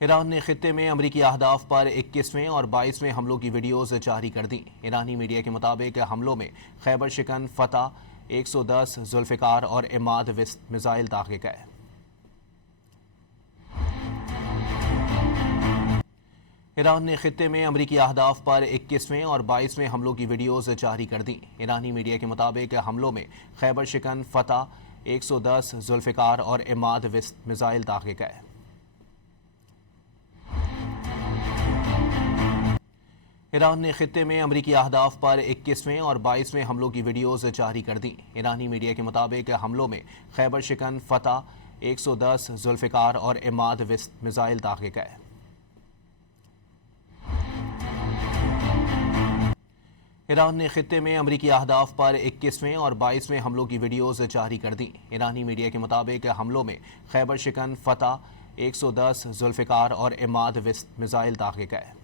ایران نے خطے میں امریکی اہداف پر 21ویں اور 22ویں حملوں کی ویڈیوز جاری کر دیں۔ ایرانی میڈیا کے مطابق حملوں میں خیبر شکن، فتح، 110 ذوالفقار اور عماد وسط میزائل داغے گئے۔ ایران نے خطے میں امریکی اہداف پر 21ویں اور 22ویں حملوں کی ویڈیوز جاری کر دیں۔ ایرانی میڈیا کے مطابق حملوں میں خیبر شکن، فتح، 110 ذوالفقار اور عماد وسط میزائل داغے گئے۔ ایران نے خطے میں امریکی اہداف پر 21ویں اور 22ویں حملوں کی ویڈیوز جاری کر دیں۔ ایرانی میڈیا کے مطابق حملوں میں خیبر شکن، فتح، 110 ذوالفقار اور عماد وسط میزائل داغے گئے۔ ایران نے خطے میں امریکی اہداف پر 21ویں اور 22ویں حملوں کی ویڈیوز جاری کر دیں۔ ایرانی میڈیا کے مطابق حملوں میں خیبر شکن، فتح، 110 ذوالفقار اور عماد وسط میزائل داغے گئے۔